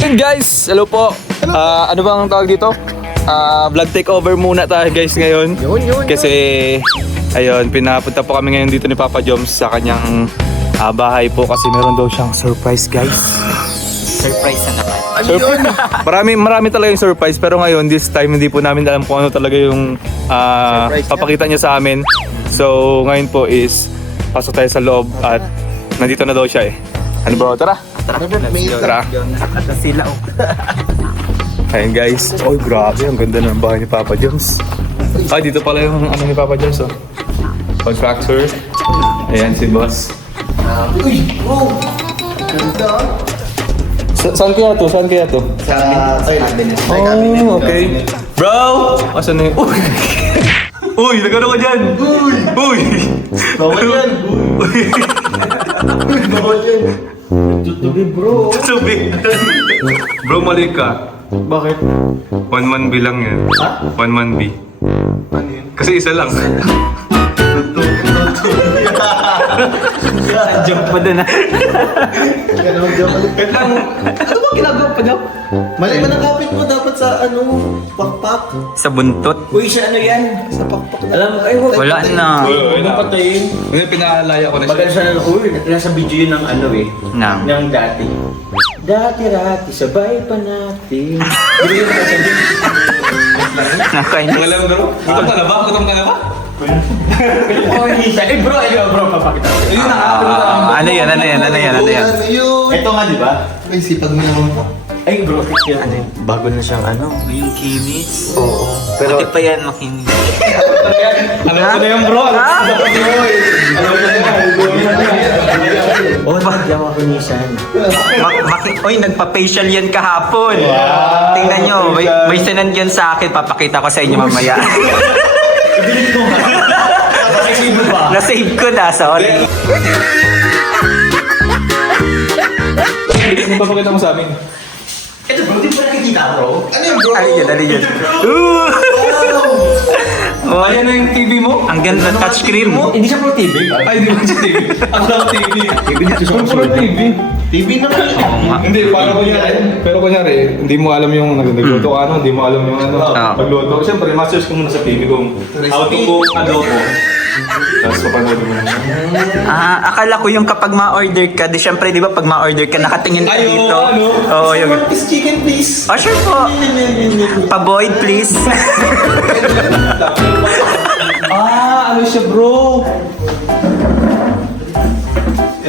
Hey guys, hello po. Ano bang tawag dito? Vlog takeover muna tayo guys ngayon. Kasi ayun, pinapunta po kami ngayon dito ni Papa Joms sa kanyang bahay po kasi meron daw siyang surprise guys. Surprise na naman. Marami talaga yung surprise pero ngayon this time hindi po namin alam kung ano talaga yung papakita niya sa amin. So ngayon po is pasok tayo sa loob at nandito na daw siya eh. Ano bro? Tara! Tara! At sila Ayan guys. Oh grabe, ang ganda ng bahay ni Papa Joms. Ay, dito pala yung ano ni Papa Joms oh. Contractor. Ayan si boss. Uy! Wow! Ganda! Saan kaya to? Saan kaya to? Sa toilet. Oh, okay. Bro! Asan na yun? Uy! Uy! Nagano ka dyan? Uy! Uy! Bawal yan! Uy! Bawal yan! Tutubi bro! Sabi. Bro, mali ka. Bakit? 1-1 bilang yan. Ha? 1-1 B. Ano yun? Kasi isa lang. joke pa dun ah. Ganun joke ulit. Wait lang. Ano ba ginagawa pa daw? Mali man ang kapit mo dapat sa ano, pakpak. Sa buntot. Uy, sa ano yan? Sa pakpak na. Alam mo, ay Wala na. Wala. patayin. Ngayon pinaalaya ko na siya. Bagal siya na, uy, nasa video yun ng ano eh. Nang. Ng dati. Dati-rati, sabay pa natin. Hindi yun kasi. Nakainis. Walang bro. Gutom ka na ba? Gutom ka na ba? Eh bro, papakita ko. Ayun na. Ano yan? Ano yan? Ano yan? Ano yan? Ano yun? Ito nga, di ba? Ay, sipag mo naman po. Ay bro, picture. Bago na siyang ano? Yung kinis? Oo. Pero- Pati pa yan makinis. Alam ko na yan bro. Alam ko na yan. Oh, hindi ako kunisan. Oy, nagpa-facial yan kahapon. Tingnan nyo, may sinand yan sa akin. Papakita ko sa inyo mamaya. Ibilit ko nga. Nakasave mo ba? Na-save ko na, sorry. Ano papakita mo sa amin? Ito bro, di ba nakikita bro? Ano yun bro? Ano yun? Ano yun? Oh, Ayan na yung TV mo? ang ganda touchscreen mo. Hindi siya pro TV. Ay, di ba siya TV? Ang lang TV. Puro TV. TV naman yun. Hindi, pero kunyari, hindi mo alam yung nagluto ka, ano, hindi mo alam yung ano, magluto. Siyempre, masters ka muna sa TV kung how to cook adobo. Tapos kapanood mo na. Akala ko yung kapag ma-order ka, di syempre, di ba, pag ma-order ka, nakatingin ka Ay, oo, dito. ano? Oo, yung... One piece chicken please. Oh, sure po. Pa-boyd, please. Ano siya bro?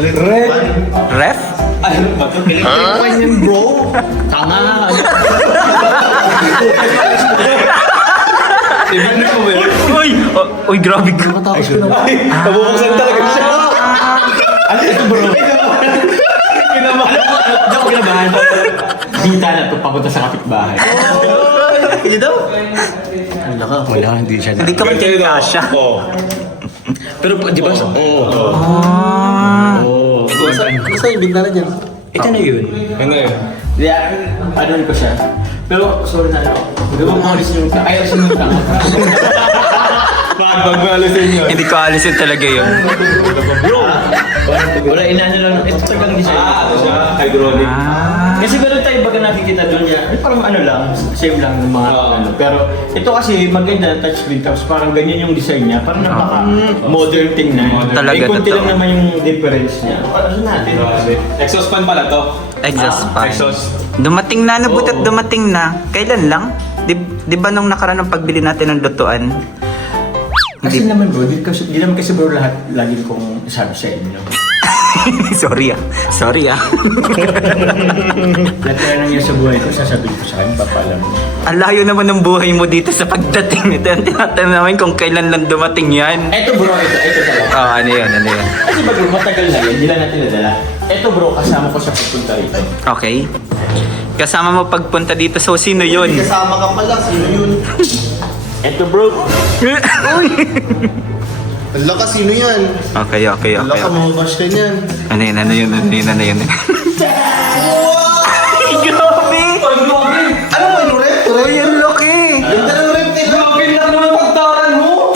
Red. Ref? Ano ba ito? Electric yan bro. Tama na. Ibig ko ba? Uy! Uy, grabe ka. Matapos ko naman. Ay, nabubuksan talaga siya. Ano ito bro? Hindi ako kinabahan. Dita na ito papunta sa kapitbahay. Hindi daw. Wala, hindi siya Hindi ka magkikasya. Oo. Pero di ba? Oo. Oo. Basta yung bintana dyan. Ito na yun. Ano yun? Kaya, ano ko siya. Pero, sorry na ano. Hindi mo maalis yung ay, alisin yung tango. Bakit mag-alisin yun? Hindi ko alisin talaga yun. Wala, inaano lang. Ito talagang design. Ano siya? Hydraulic. Kasi meron tayo baga nakikita doon niya. Parang ano lang, same lang ng mga ano. Pero ito kasi maganda touchscreen tapos parang ganyan yung design niya. Parang napaka modern tingnan. Talaga, May konti totoo. lang naman yung difference niya. Ano natin? Grabe. Exhaust fan pala to. Exhaust fan. Exhaust. Dumating na, nabutat dumating na. Kailan lang? Di ba nung nakaraan ng pagbili natin ng lutuan? Kasi naman bro, di naman kasi bro lahat lagi kong sabi sa inyo. Sorry ah. Lahat na nangyari sa buhay ko, sasabihin ko sa akin, papalam mo. Ang layo naman ng buhay mo dito sa pagdating nito. Ang tinatanong namin kung kailan lang dumating yan. Eto bro, ito talaga. Oh, ano yun? Kasi ba bro, matagal na yan, hindi lang natin nadala. Eto bro, kasama ko sa pagpunta rito. Okay. Kasama mo pagpunta dito, so sino yun? Kasama ka pala. Sino yun? Eto bro, Ang lakas, sino yan? Okay. Ang lakas, mga bash ka niyan. Ano yun? Grabe! Ano ba yung rep? Uy, ang laki! Ganda ng rep nila. Lang naman pagtaran mo.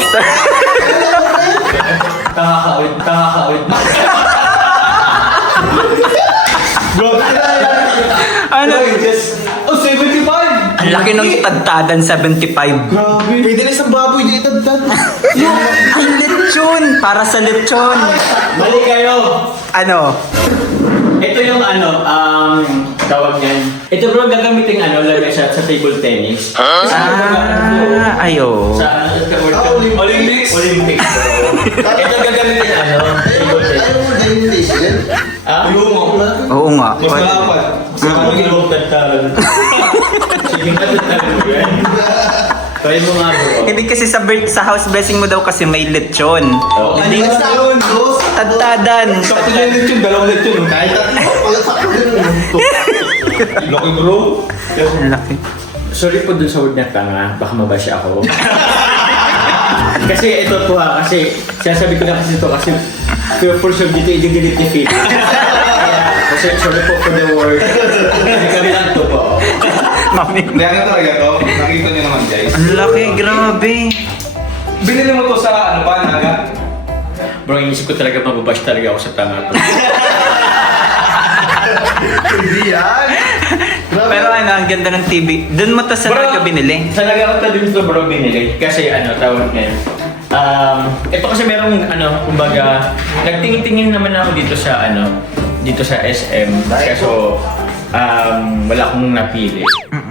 kakakawit. Bro, Ano? laki ng tadtadan, 75. Grabe. Pwede na isang baboy, di itadtad. Ay, lechon! Para sa lechon. Mali kayo! Ano? Ito yung tawag niyan. Ito bro, gagamitin lagay sa table tennis. Ayo. Sa Olympics? Olympics. Ito gagamitin table tennis. Ayaw mo din yung station? Yung mo. Oo nga. Mas malapad. Ano yung tagtaran? Sige nga tagtaran mo yan. Try mo nga bro. Hindi kasi sa house blessing mo daw kasi may lechon. Hindi Ano ka sa akin, dos. Tadtadan. Sakto lang lechon, dalawang lechon. Kahit tatlo, pagkasakto din naman. Laki bro. Ang laki. Sorry po dun sa word na tanga, baka mabash ako. Kasi ito po kasi sinasabi ko na kasi ito kasi for sure dito i-delete ni Phil. Kasi sorry po for the word. Hindi kami lang to po. Mami. Hindi, ano talaga to? Nakita niyo naman guys. Ang laki, grabe. Binili mo to sa Naga? Bro, inisip ko talaga mababash talaga ako sa tanga to. Hindi yan. Pero ang ganda ng TV. Doon mo to sa Naga binili. Talaga ko din to bro binili. Kasi tawag ngayon. Ito kasi merong kumbaga, nagtingin-tingin naman ako dito sa SM. Kaso, wala akong napili.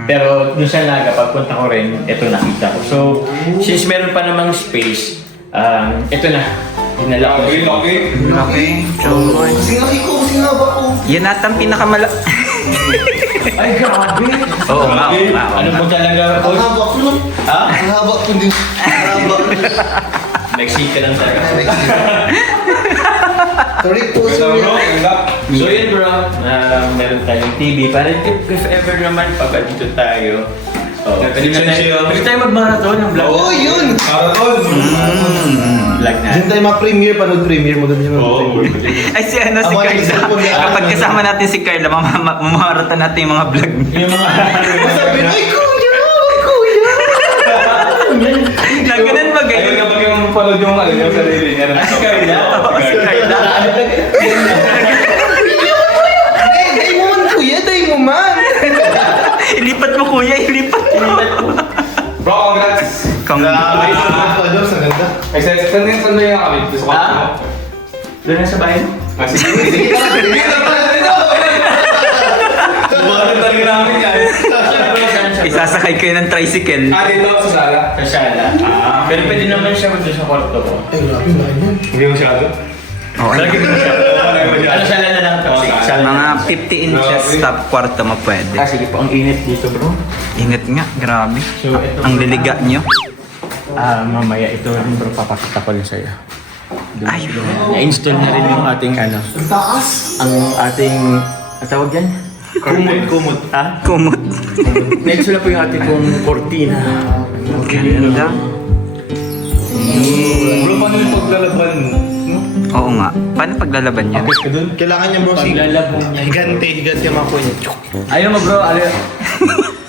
Pero dun sa Naga, pagpunta ko rin, ito nakita ko. So, since meron pa namang space, ito na. Dinala ko. Okay. Laki. Singaki ko, singaba ko. Yan atang pinakamalaki. Ay, grabe! Oo nga, oo nga. Ano mo talaga, Ang coach? haba ko nun. Ha? Ang haba ko din. Ang haba ko. Nag-seat ka lang talaga. Sorry po, Ganda sorry. bro, ganda. So yun bro, meron tayong TV. Parang if ever naman, pagka dito tayo, pwede tayo mag-marathon ng vlog. Oo, yun. Marathon. Vlog na. Diyan tayo ma-premiere, panood premiere mo doon yun. Ay, si si Ang mga example Carla. niya. Kapag kasama natin si Carla, mamamaratan natin yung mga vlog niya. Yung mga... Sabi, ay kuya, ay kuya. Na ganun ba Ayun ganun? kapag yung panood yung yung sarili niya. Si Carla. Oo, si Carla. Day mo man kuya, day mo man. Ilipat mo kuya, ilipat mo. Bro, congrats. Congrats. Ang ganda. Ay, saan yung kami? Gusto ko. Ah? Doon na sa bayan? Sige. Buwan talaga namin yan. Isasakay kayo ng tricycle. Dito sa sala. Sa sala. Pero pwede naman siya doon sa kwarto ko. Ay, grabe na yun. Hindi masyado. Oo, Lagi mo siya. Ano sala na lang to? Sige, sala. mga 50 inches top kwarto mo pwede. Sige po, ang init dito bro. Ingat nga, grabe. So, ito. Ang liliga nyo. Mamaya ito rin bro, papakita ko lang sa'yo. Ay, Na-install na rin yung ating Ang taas. ang ating, ang tawag yan? Kumot. Ha? kumot. Na-install na po yung ating kong kortina. Ganda. Bro, paano yung paglalaban? Oo nga. Paano paglalaban yan? Kailangan niya bro si Paglalabong niya. higante yung mga kuya. Ayaw mo bro,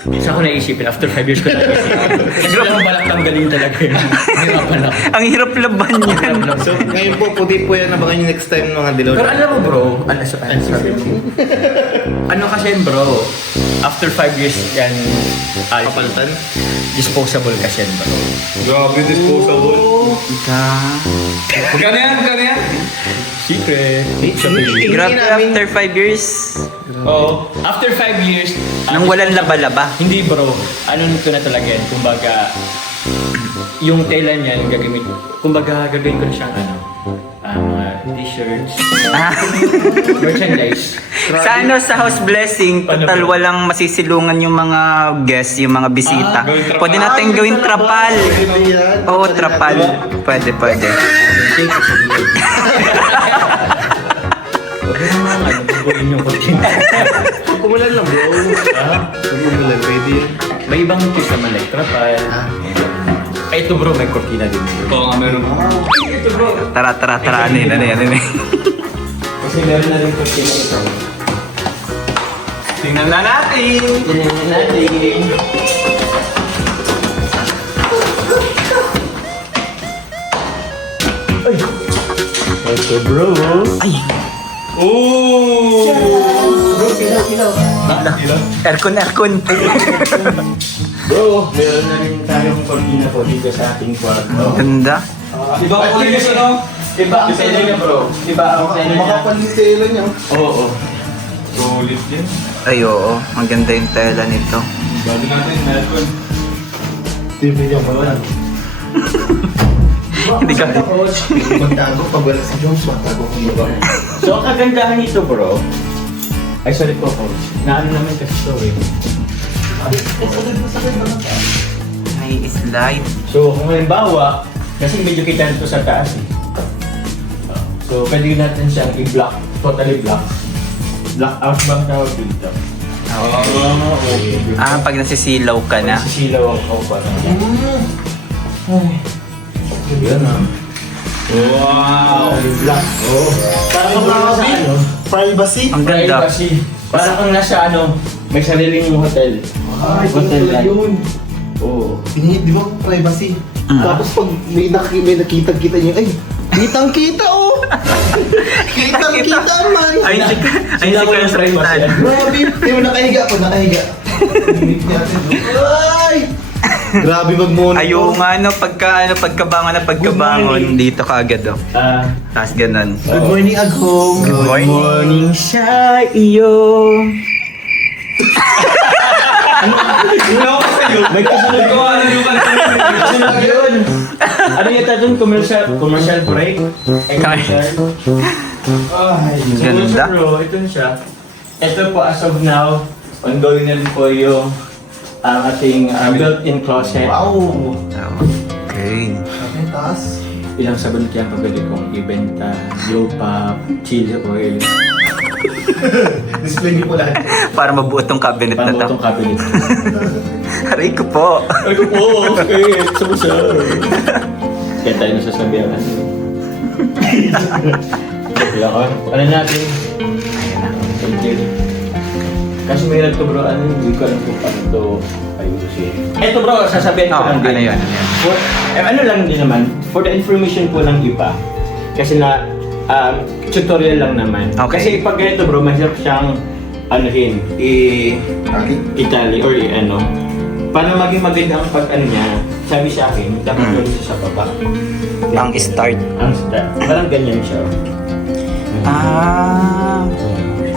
Saan ko naisipin? After 5 years ko naisipin. Kasi lang balak tanggalin talaga yun. Hirapan ako. Ang hirap laban yan. So, ngayon po, puti po yan. Abangan nyo next time mga dilaw. Pero alam mo bro, sabi mo? Ano kasi yun bro, after 5 years yan, Kapalitan? disposable kasi yan bro. Grabe, disposable. Magkano yan? Magkano yan? Secret. Grabe after 5 years. Oo. After 5 years, Nang walang laba-laba. hindi bro, ano nito na talaga yan, kumbaga, yung tela niyan gagamit, kumbaga gagawin ko na siyang mga t-shirts, Ah. merchandise. Sa house blessing, total walang masisilungan yung mga guests, yung mga bisita. gawin trapal. Pwede natin gawin trapal. Oo, trapal. Pwede, pwede. Bubuhin yung kortina. Kumulan lang bro. Kumulan, pwede yan. May ibang kiss naman like trapal. Ay, ito bro, may kortina din. Oo nga, meron. Ito bro. Tara, tara, tara. Ano yun, ano yun, ano yun. Kasi meron na rin kortina ito. Tingnan na natin. Tingnan natin. Ito bro. Ay, Ooh! Aircon. Bro, meron na rin tayong cortina po dito sa ating kwarto. Ganda. Iba ko ulit yun, no? Iba ang tela niya, bro. Iba ang tela niya. Makapal yung tela niya. Oo. Sulit din. Ay, oo. Ang ganda yung tela nito. Bago natin, meron. TV niya ba lang? Hindi ka... Magtago pag wala si Jones, magtago ko yung baba. So, ang kagandahan nito, bro. Ay, sorry po, coach. Naano naman kasi ito eh. May slide. So, kung halimbawa, kasi medyo kita nito sa taas eh. So, pwede natin siyang i-block, totally block. Block out bang tawag dito? Okay. Pag nasisilaw ka na. Sisilaw ako pa na. Ay. Yan ah. Wow! Block. Oh. Parang kung nasa ano, Privacy. Ang ganda. privacy. Parang kung nasa ano, may sariling hotel. Ay, Hotel pala life. yun. Oo. Di ba privacy? Tapos pag may nakita niyo, ay, kitang-kita oh! Kitang-kita man! Ay, Sila mo yung privacy. Grabe! Di mo nakahiga po, nakahiga. Ay! Grabe mag-monitor. Ayaw nga no, pagkabangon dito ka agad oh. Tapos ganun. Good morning at home. Good morning. sa iyo. Ano ka sa'yo? May kasunod ko. Ano yung May kasunod yun. Ano yata dun? Commercial break? Commercial. Ay, Ganda. So, bro, ito na siya. Ito po as of now, ongoing na rin po yung ating built-in closet. Wow! Okay. Okay, taas. Ilang sabon kaya pabili kong ibenta, Yopap, chili oil, Display niyo po lahat. Para mabuo tong cabinet na to. pamotong cabinet. Aray ko po. Ay ko po, okay, sir. Kaya tayo nasasabihan kasi. Ano natin? Ayan na. Thank you. Kasi mahirap to bro, hindi ko alam kung paano to ayusin. Eto bro, sasabihin ko Oh, lang din. ano yun? Ano lang din naman, for the information po ng iba. Kasi na, tutorial lang naman. Okay. Kasi pag ganito bro, mahirap siyang anuhin, itali or ano. Para maging maganda ang pag ano niya, sabi sa akin, dapat gawin siya sa baba. Ang start. Ang start. Parang ganyan siya.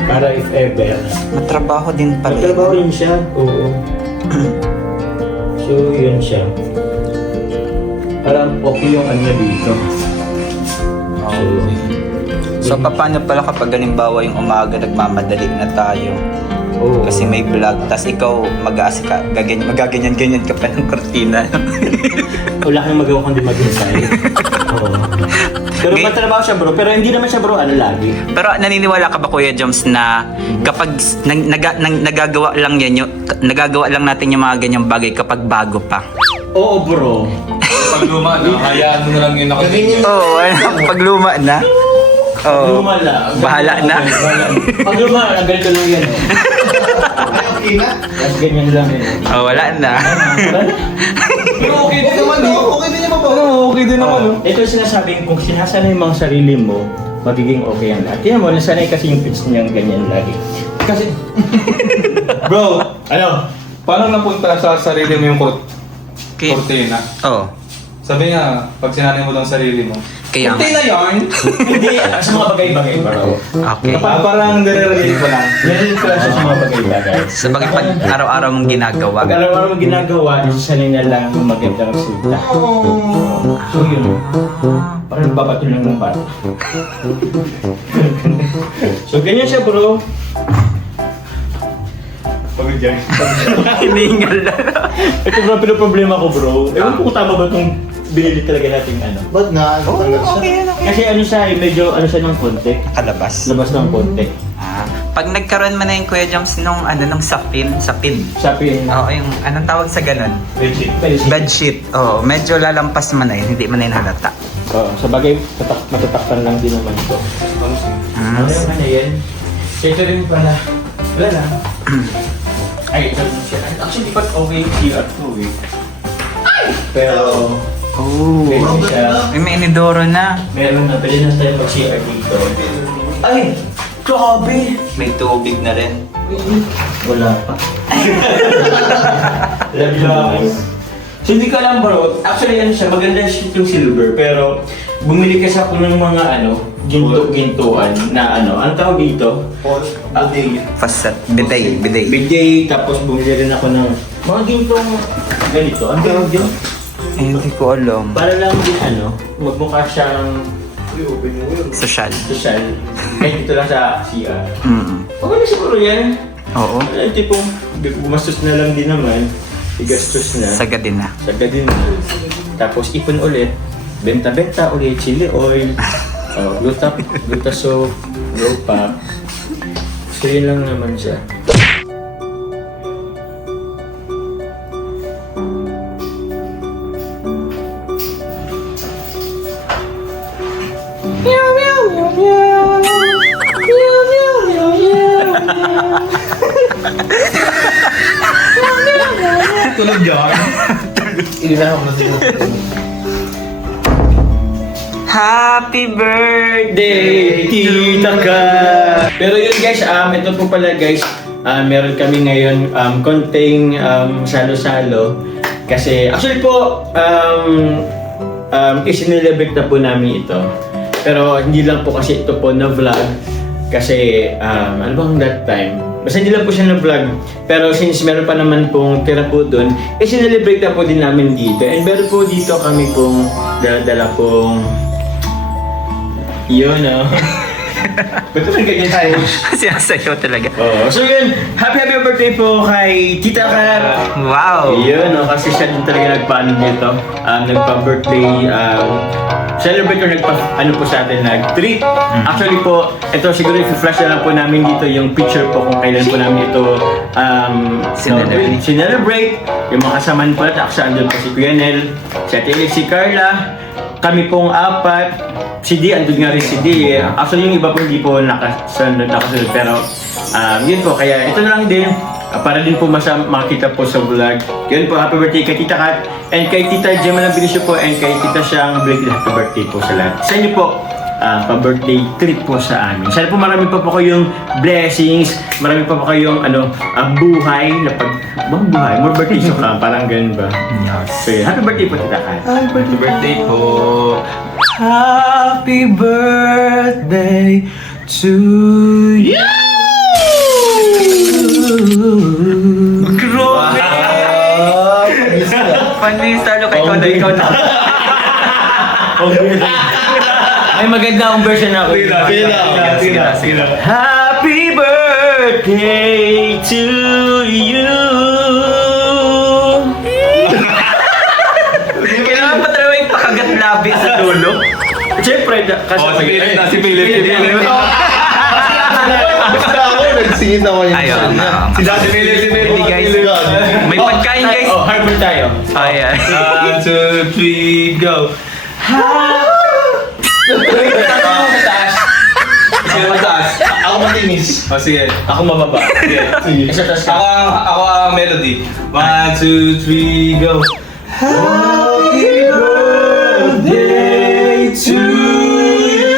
Para if ever, Matrabaho din pala. magtrabaho rin siya. Oo. So, yun siya. Parang okay yung ano dito. So, paano pala kapag halimbawa yung umaga nagmamadali na tayo? Oo. Kasi may vlog, tas ikaw mag-aasika, magaganyan-ganyan ka pa ng kortina. Wala kang magawa kundi maghintay. Oo. Pero Okay. matrabaho siya bro, pero hindi naman siya bro ano lagi. Pero naniniwala ka ba Kuya Joms na kapag nagagawa lang yan, nagagawa lang natin yung mga ganyang bagay kapag bago pa? Oo bro. Pag luma na, hayaan mo na lang yun nakatingin. Oo, pag luma na. Oo. Luma na. Bahala na. Pag luma na, ganito lang yan. Okay na? Tapos ganyan lang yun. Oh, wala na. Pero okay din Okay naman, naman, no? okay din naman po. Okay din naman, no? Ito yung sinasabi, kung sinasanay mo ang sarili mo, magiging okay ang lahat. Tingnan mo, nasanay kasi yung pitch niyang ganyan lagi. Kasi, bro, Ano? paano napunta sa sarili mo yung Okay. kortina? Oo. Sabi nga, pag sinanay mo lang sarili mo, Kaya nga. kortina yarn? Hindi, sa mga bagay-bagay bro. Okay. Parang nire-relate ko lang. Yan ko lang siya sa mga bagay-bagay. Sa bagay pag araw-araw mong ginagawa. Pag araw-araw mo ginagawa, nasasanay na lang yung magandang resulta. So yun. Parang babato lang ng bata. So ganyan siya bro. Pagod yan. Hiningal na. Ito bro, pinoproblema ko bro. Ewan ko kung tama ba itong binili talaga natin ano. Ba't na? Kasi ano siya, medyo ano siya ng konti. Kalabas. Labas ng konti. Pag nagkaroon man na yung Kuya Joms nung sapin. Sabi Oo, yung anong tawag sa ganun? legit. Bedsheet. Oo, medyo lalampas man na yun, hindi man na yun halata. Oo, sa bagay, matatakpan lang din naman ito. Ano naman na yan? Ito rin pala. Wala lang. Ay, ito rin siya. Actually, ba't okay yung CR2 eh? Pero, Oh. meron siya. May inidoro na. Meron na, pwede na tayo mag-CR dito. Ay! Grabe! May tubig na rin. Wala pa. Love you. So hindi ka alam bro, actually ano siya, maganda siya yung silver, pero bumili kasi ako ng mga ginto-gintuan na ano tawag dito? Facet. Biday. Bidet, tapos bumili rin ako ng mga gintong ganito. Ang tawag yun? Hindi ko alam. Para lang din magmukha siyang Social. social. Kahit dito lang sa CR. Okay na siguro yan. Oo. Yung tipong gumastos na lang din naman. Igastos na. Sagad din na. Sagad din na. Tapos ipon ulit. Benta-benta ulit. Chili oil. Gluta soap. Glow pack. So yun lang naman siya. Tulog yan. Inilahap na sila. Happy birthday! Tita ka! Pero yun guys, ito po pala guys, meron kami ngayon konting salo-salo. Kasi actually po, isinilibig na po namin ito. Pero hindi lang po kasi ito po na vlog. Kasi ano bang that time? Basta hindi lang po siya na vlog. Pero since meron pa naman pong tira po doon, isinilibig na po din namin dito. And meron po dito kami pong dala pong yun, Ba't naman ganyan tayo? Sinasayaw talaga. Oo. So yun, happy birthday po kay Tita Kat. Wow! Yun, kasi siya din talaga nagpaano dito. Nagpa-birthday, celebrate or ano po sa atin, nag-treat. Actually po, ito siguro i-flash na lang po namin dito yung picture po kung kailan po namin ito sinelebrate. Yung mga kasamaan po natin, actually andun po si Kuya Nel, si Ate Ellie, si Carla, kami pong apat, si D, andun nga rin si D. Actually yung iba po hindi po nakasunod, pero yun po, kaya ito na lang din, para din po makita po sa vlog. Yun po, happy birthday kay Tita Kat, and kay Tita Gemma ng Benicio po, and kay Tita Siang Blake, happy birthday po sa lahat. Sa inyo po, pa-birthday treat po sa amin. Sana po marami pa po kayong blessings, marami pa po kayong buhay na buhay, more birthday so parang ganun ba? Yes. So yun, happy birthday po Tita Kat. Happy birthday po. Happy birthday to you! Grabe! Panis, talo kay ikaw na. Ay, maganda ang version ako. Sila. Happy birthday to you. Kailangan pa talaga yung pakagat labi sa dulo. Siyempre, kasi Si Philip. Basta ako, nagsingit ako yun. Ayun. Si Daddy Philip. Hindi guys, may pagkain guys. Oh, harbor tayo. Ayan. 1, 2, 3, go. Sino mataas? Ako matinis. O sige. Ako mababa. Sige. Isa taas ka. Ako ang melody. 1, 2, 3, go. Happy birthday to you!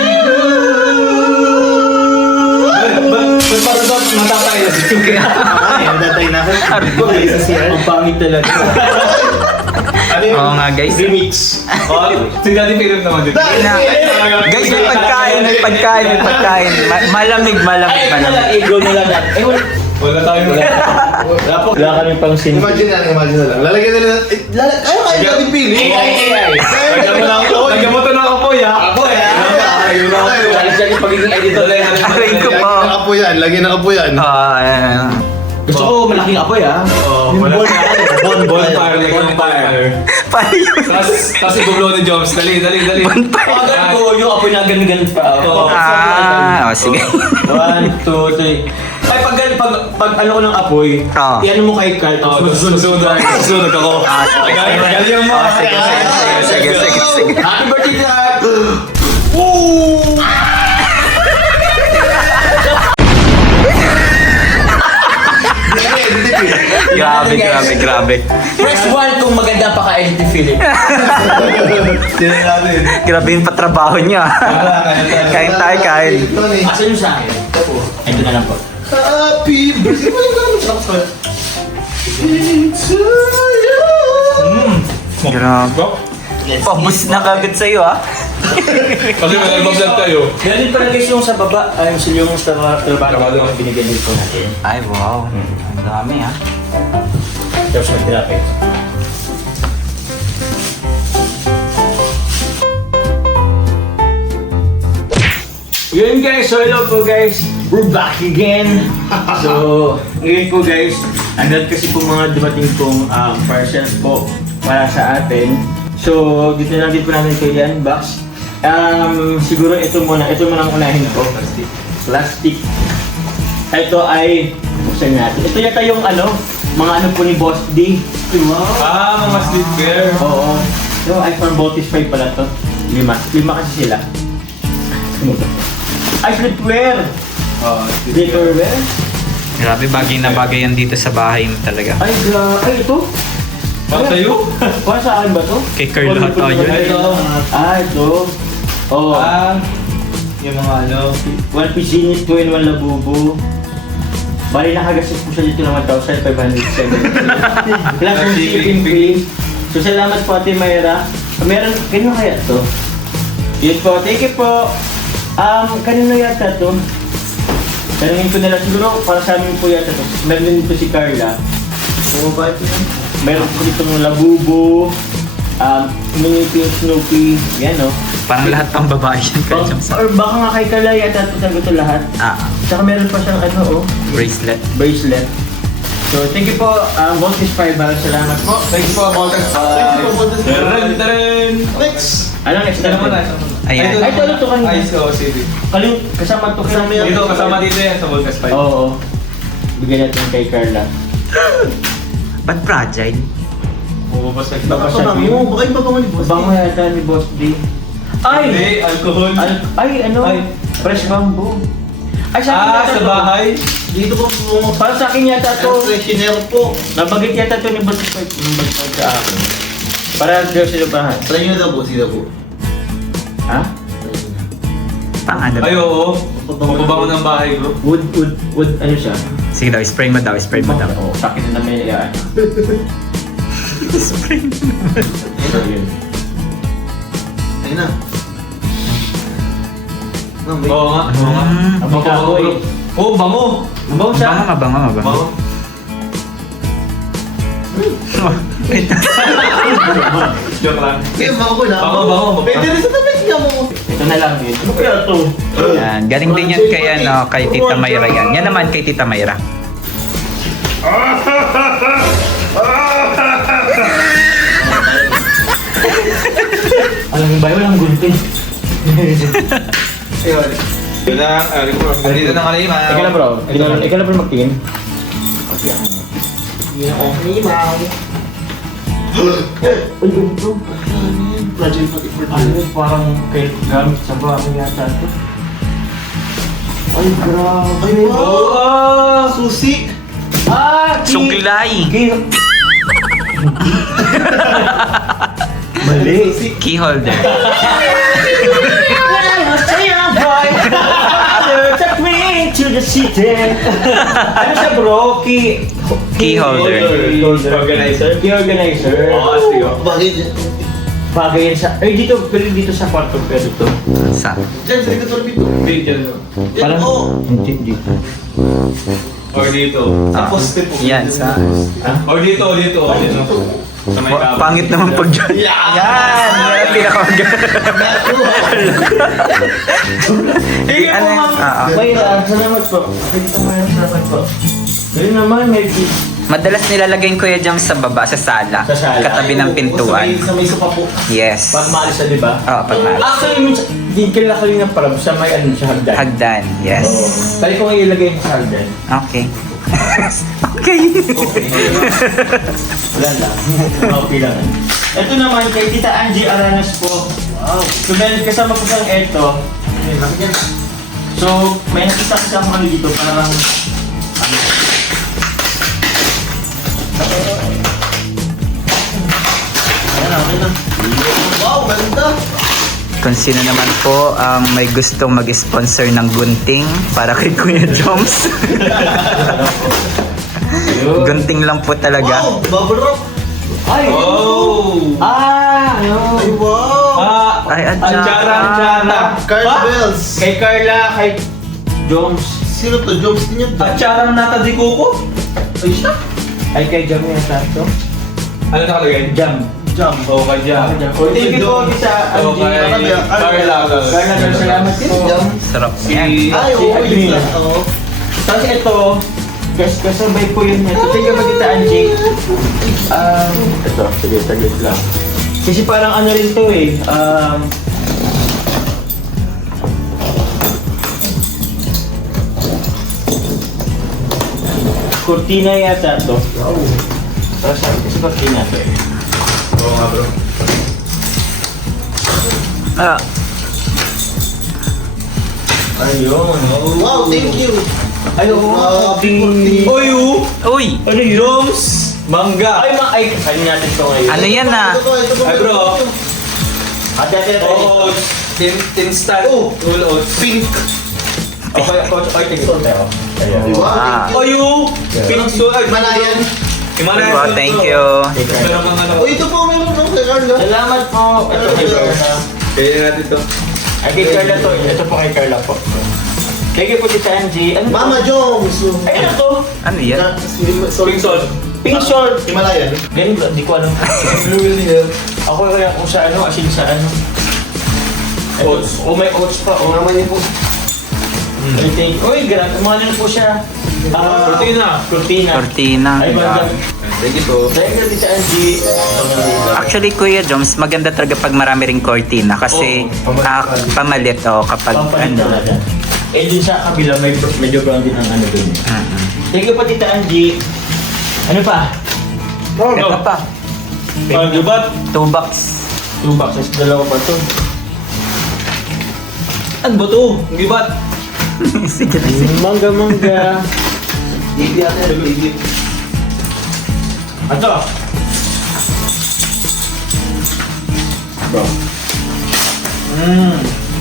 Ba't parang daw matatay na si Chuki? Ay, natatay na ako. Arbor. Sa CR. Ang pangit talaga. Ano yun? Oo nga guys. Remix. Si Daddy Philip naman dito. Guys, may pagkain. Malamig. Ego na lang natin. Eh, Wala tayong wala kami pang sin. Imagine na lang. Lalagyan nila. Ayaw kayo natin pili. Lagyan mo to ng apoy ha. Apoy ha. Alis yan yung pagiging editor. Aray ko po. Lagyan ng apo yan. Ayan. Gusto ko malaking apoy ah. Bonfire. Paano yun? Tapos i-blow ni Jobs. Dali. Pagkat ko yung apoy na ganun pa. Sige. 1, 2, 3. Ay, pag ano ko ng apoy, iyan mo kay Carl. Susunod ako. Galing mo. Sige. Happy birthday to Carl! Grabe. Press 1 kung maganda pa ka Edith Philip. Sino natin? Grabe yung patrabaho niya. Kain tayo. Asan yung sa akin? Ito na lang po. Happy birthday! Wala yung gano'n. Sarap sa Into you. Grabe. Pabus na kagad sa'yo, ah. Kasi may nag-vlog kayo. Ganun pala guys yung sa baba, yung sa trabaho yung binigyan dito natin. Ay, wow. Ang dami, ah. Tapos mag-traffic. Yun guys, so hello po guys. We're back again. So, ngayon po guys, andun kasi po mga dumating pong parcels po para sa atin. So, dito lang din po namin ito i-unbox. Siguro ito muna ang unahin ko. Plastic. Ito ay, buksan natin. Ito yata yung mga po ni Boss D. Wow! Mga sleepwear. Oo. So, iPhone Botis 5 pala to. 5 kasi sila. Ay, sleepwear! Sleepwear? Grabe, bagay na bagay yan dito sa bahay mo talaga. Ay, ay, ito? Para sa'yo? Para sa akin ba to? Kay Carla to yun. Ito. Ito. Oo. Yung mga One pisinit, 2 in 1 labubo. Bali nakagastos po siya dito ng 1,570. Plus yung shipping fee. So salamat po Ate Mayra. Meron, kanino kaya to? Yun po, thank you po. Kanino yata to? Tanungin ko nila siguro para sa amin po yata to. Meron din dito si Carla. Oo, bakit yun? Meron po dito ng labubo. Mini Snoopy. Yan o. Parang lahat pang babae yan. Or baka nga kay Carla yata ito sabi ito lahat. Tsaka meron pa siyang Bracelet. bracelet. So, thank you po, Voltis 5. Salamat po. Thank you po, Voltes. Taren, taren. Next! Ano next na naman? Ayan. Ay, ito kanina. Ayos ko, City. Kasama to Kasama yan. Dito, kasama dito yan sa Voltes 5. Oo. Bigyan natin kay Carla. Ba't fragile? Bumabas Baka pa mo, baka iba pa mo ni Boss. Bango yata ni Boss D. Hindi, alcohol. Fresh bamboo. Ay, sa akin yata Sa to. bahay. Dito po po. Para sa akin yata to. Freshener po. Nabagit yata to ni Boss D. Nabagit sa akin. Para daw sila pa. Try nyo na daw po, sila po. Ha? Pang Ay, oo. Mapabango ng bahay, bro. Wood, ano siya? Sige daw, spray mo daw. Oo, sa akin na naman yan. Yun. Ayun na. Oo nga. Ang bango eh. Oo, bango. Ang bango siya. Bango. Joke lang. Kaya baka ko na. Bango. Pwede rin sa tabi niya mo. Ito na lang din. Ano kaya to? Yan. Galing din yan kay, kay Tita Mayra yan. Yan naman kay Tita Mayra. Alam mo ba yun? Walang gunting. Ayun. Yun lang. Dito na nga na Ikaw na bro. Ikaw na bro magtingin. Hindi na ako nimaw. Ay, ganito. Fragile pati Ano yun? Parang gamit sa bahay yata ito. Ay, grabe. Ay, wow! Susi! Suklay! Mali. Key holder. Took me to the city. Ano siya bro? Key holder. Organizer. Key organizer. Oo, sige. Bakit? Bagay yan sa... Ay, pero dito sa kwarto pwede to. Sa. Diyan, sa likod sa dito. Dito. Yan, oo. Hindi dito. Or dito. Sa poste po. Yan, sa... Or dito. Sa may kabo. Pangit naman pag dyan. Yan! Yan ang pinakamaganda. Hindi po ma'am. Mayra, salamat po. Dito Mayra, salamat po. Ganun naman, may Madalas nilalagay ko yan dyan sa baba, sa sala. Sa sala. Katabi ng pintuan. Sa may sopa po. Yes. pag maalis na, di ba? Oo, pag maalis. Actually, minsan, di kailangan kalinga parang sa may ano siya hagdan. Hagdan, yes. Tayo ko ngayon ilagay sa hagdan. Okay. Okay. Wala lang. Okay lang. Ito naman kay Tita Angie Aranas po. Wow. So, dahil kasama ko lang ito. Ay, bakit yan? So, may nakita ko sa ano dito, parang Ayan, okay na. Wow, ganda! Kung sino naman po ang may gustong mag-sponsor ng gunting para kay Kuya Joms. Gunting lang po talaga. Wow! Bubble wrap! Ay! Oh! Ay, wow! Ay, Anchara. Carl Bells! Kay Carla, kay Joms. Sino to? Joms din yun? Anchara nata di kuko. Ay, siya? Ay kay Jam yung sato. Ano nakalagay? Jam. Jam. Oo, kay Jam. Thank you po sa Oo, kay Carla. Carla, salamat din. Jam. Sarap Si... yan. Ay, oo, Admin. yun lang. Oo. Tapos ito, kasabay po yun ito. Thank you Magita Angie. Ito, sige, taglit lang. Kasi parang ano rin to eh. Cortina yata to. Wow. Pero sabi kasi cortina to eh. Oo nga bro. Ah, Ayun. Wow, thank you! Ayun. Grabe, Oy! uy! Ano yun? Joms! Mangga! Ay, kanin natin to ngayon. Ano yan ah? Ito po, Ay, bro. Ate, Oats! Instant! Oh. Full oats! Pink! Okay, coach. Ay, tigil tayo. Ayun. Wow, thank you! Oyo! Pinakso! Ay, Malayan! Himalayan! Wow, thank you. Meron kang ano. Oh, ito po, meron nung kay Carla. Salamat po. Ito kay Carla. Kaya natin to. Ay, kay Carla to. Ito po kay Carla po. Thank you po Tita Angie. Ano to? Mama Joms! Ay, ano to? Ano yan? Sorry, Pingsol! Pink short. Himalayan. Ganun ba? Di ko alam. Ako kaya kung sa ano, asin sa ano. Oats. Oh, may oats pa. Oh. Mama niyo po. I think, uy, grabe. Mga ano po siya. Cortina. Cortina. Cortina. Ay, banda. Thank you po. Thank you, Tita Angie. Actually, Kuya Joms, maganda talaga pag marami ring cortina kasi pamalit kapag Pampalit ano. talaga. Eh, dun sa kabila, medyo brown din ang ano dun. Thank you po, Tita Angie. Ano pa? Ito pa. Ano ba? 2 bucks. 2 boxes, dalawa pa to. Ano ba to? Ang gibat? Sige na, sige. Mangga. Hindi ate, baby. Ato. Bro.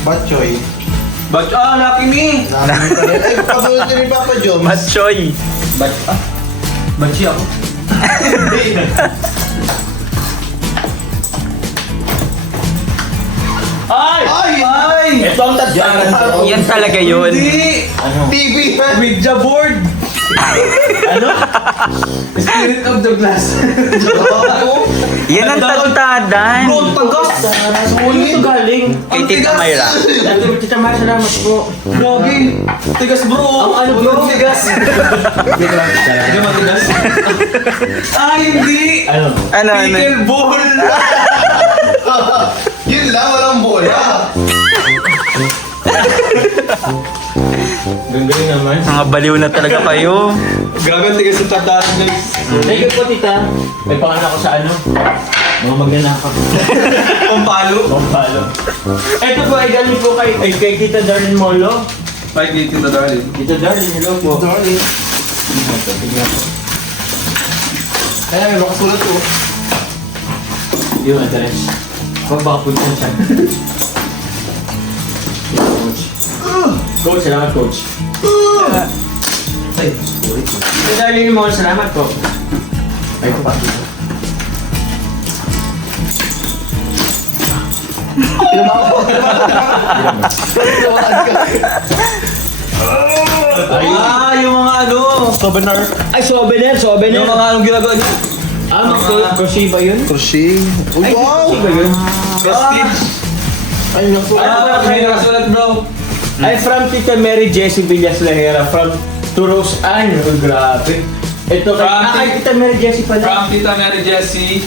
Batchoy. But, Lucky Me! Ay, pabulit ka rin Papa Joms. Matchoy. Bansi ako. Ay! Ay! Ito ang tadyanan. Yan talaga yun. Hindi! Ano? TV! Ouija board! Ano? Spirit of the glass. Yan ang tantadan. Bro, tagas! Saan ito galing? Kay Tita Mayra. Dati mo, Tita Mayra, salamat po. Grabe! Tigas bro! Ang ano, bro? Tigas! Hindi matigas? Hindi! Ano? Ano, ano? Pickle ball! Yun lang, walang bola. Ganda naman. Mga baliw na talaga kayo. Grabe ang tigas ng tatahan guys. Thank you po, Tita. May pangalan ako sa ano? Mga magnanakaw. Pampalo. Pampalo. Ito po ay galing po kay Tita Darlene Molo. Bye kay Tita Darlene. Tita Darlene, hello po. Darling. Tignan po. Kaya may makasulat ko. Yung address. Magbakapod na siya. Coach. Coach, salamat coach. Ay, sorry. Tita Darlene Molo, salamat po. Ay, pa. Yung mga ano! Souvenir. Ay, souvenir. Yung mga anong ginagawa niyo? Crochet ba yun? Crochet. Uy, wow! Crochet ba yun? Stitch! Ay, naku. May nakasulat bro! Ay, from Tita Mary Jessie Villas Lahera, from Turos Ann. Oh, grabe. Ito kay Tita Mary Jessie pala. From Tita Mary Jessie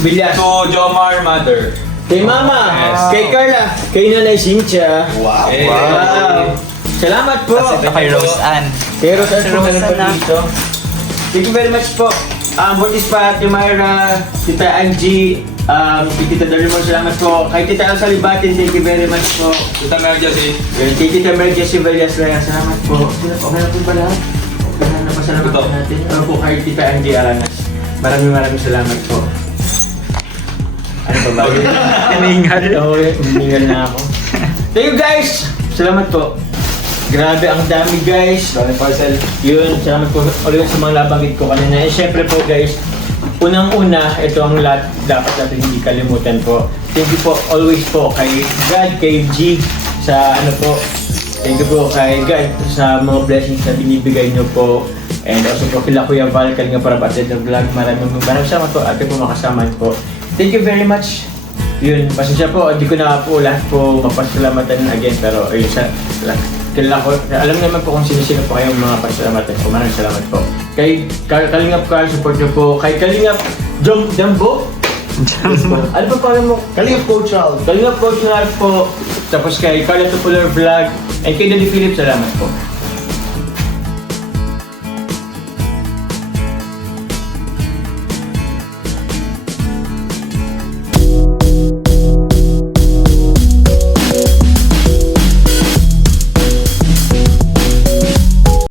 Villas. to Jomar Mother. Kay Mama, Yes. kay Carla, kay Nanay Cynthia. Wow. Eh, Wow. Salamat po. Ito kay Rose Ann. Kay Rosan po Rosan ganun na. po dito. Thank you very much po. Buntis pa, Ate Myra, Tita Angie, kay Tita Darimon, salamat po. Kay Tita Elsa Libatin, thank you very much po. Tita Mary Jessie. Kay Tita Mary Jessie Villas Laya, salamat po. Okay na po ba lahat? Okay na, napasalamat po natin. Ano po kay Tita Angie Aranas. Maraming salamat po. Ano ba ba? Hinihingal. Oo, hinihingal na ako. Thank you guys! Salamat po. Grabe, ang dami guys. Parcel. Yun, salamat po ulit sa mga nabanggit ko kanina. Eh, syempre po guys, unang-una, ito ang lahat dapat natin hindi kalimutan po. Thank you po always po kay God, kay G, sa ano po. Thank you po kay God sa mga blessings na binibigay niyo po. And also po kila Kuya Val, Kalinga para at the vlog. Maraming salamat po. Ate po makasama po. Thank you very much. Yun, pasensya po. Hindi ko na po lahat po mapasalamatan again. Pero ayun, kilala ko. Alam naman po kung sino-sino po kayong mga pasalamatan po. Maraming salamat po. Kay Kalingap Carl, support niyo po. Kay Kalingap Jumbo. Ano pa pala mo? Kalingap Coach Al. Kalingap Coach Ralph po. Tapos kay Carla Tupular Vlog. And kay Daddy Philip, salamat po.